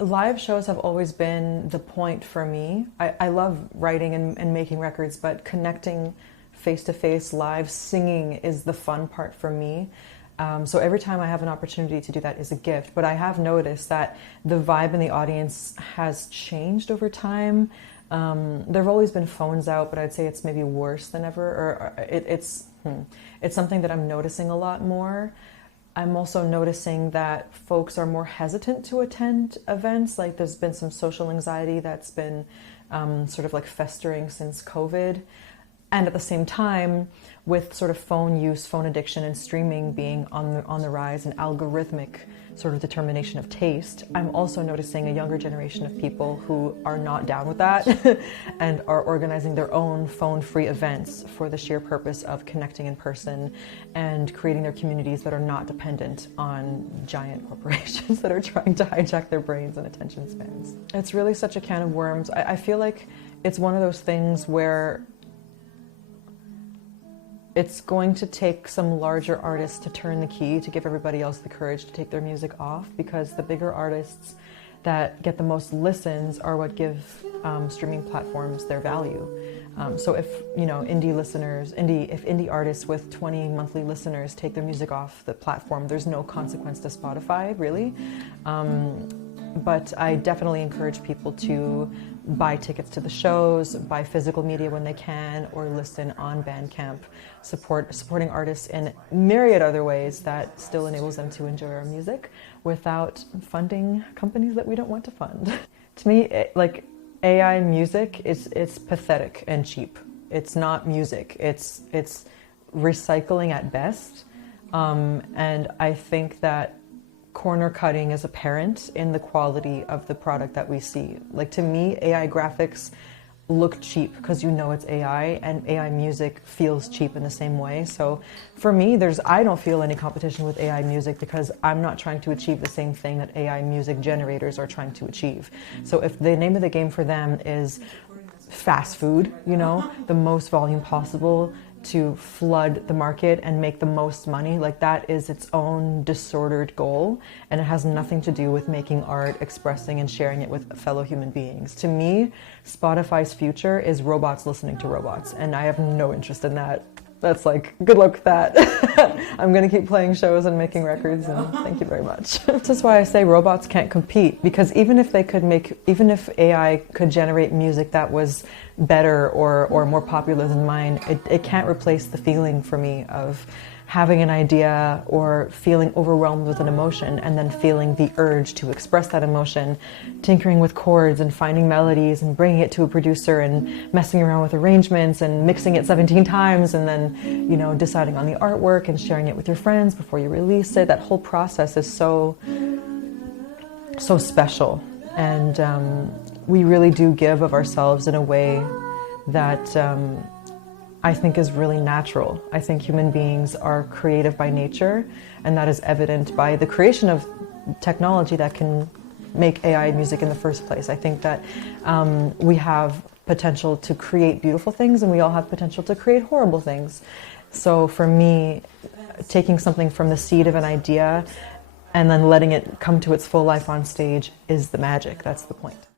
Live shows have always been the point for me. I love writing and making records, but connecting face-to-face live singing is the fun part for me. So every time I have an opportunity to do that is a gift. But I have noticed that the vibe in the audience has changed over time. There have always been phones out, but I'd say it's maybe worse than ever. It's something that I'm noticing a lot more. I'm also noticing that folks are more hesitant to attend events. Like there's been some social anxiety that's been sort of like festering since COVID. And at the same time, with sort of phone use, phone addiction, and streaming being on the rise, and algorithmic sort of determination of taste, I'm also noticing a younger generation of people who are not down with that and are organizing their own phone-free events for the sheer purpose of connecting in person and creating their communities that are not dependent on giant corporations that are trying to hijack their brains and attention spans. It's really such a can of worms. I feel like it's one of those things where it's going to take some larger artists to turn the key to give everybody else the courage to take their music off, because the bigger artists that get the most listens are what give streaming platforms their value. So if if indie artists with 20 monthly listeners take their music off the platform, there's no consequence to Spotify, really. But I definitely encourage people to buy tickets to the shows, buy physical media when they can, or listen on Bandcamp, supporting artists in myriad other ways that still enables them to enjoy our music without funding companies that we don't want to fund. To me, like AI music it's pathetic and cheap. It's not music. It's recycling at best, and I think that corner cutting is apparent in the quality of the product that we see. Like to me, AI graphics look cheap because you know it's AI, and AI music feels cheap in the same way. So for me, I don't feel any competition with AI music because I'm not trying to achieve the same thing that AI music generators are trying to achieve. So if the name of the game for them is fast food, the most volume possible, to flood the market and make the most money, like that is its own disordered goal, and it has nothing to do with making art, expressing and sharing it with fellow human beings. To me, Spotify's future is robots listening to robots, and I have no interest in that. That's like, good luck with that. I'm gonna keep playing shows and making records, and thank you very much. This is why I say robots can't compete, because even if AI could generate music that was better or more popular than mine, it can't replace the feeling for me of having an idea or feeling overwhelmed with an emotion and then feeling the urge to express that emotion, tinkering with chords and finding melodies and bringing it to a producer and messing around with arrangements and mixing it 17 times and then, deciding on the artwork and sharing it with your friends before you release it. That whole process is so special, and we really do give of ourselves in a way that I think is really natural. I think human beings are creative by nature, and that is evident by the creation of technology that can make AI music in the first place. I think that we have potential to create beautiful things, and we all have potential to create horrible things. So for me, taking something from the seed of an idea and then letting it come to its full life on stage is the magic. That's the point.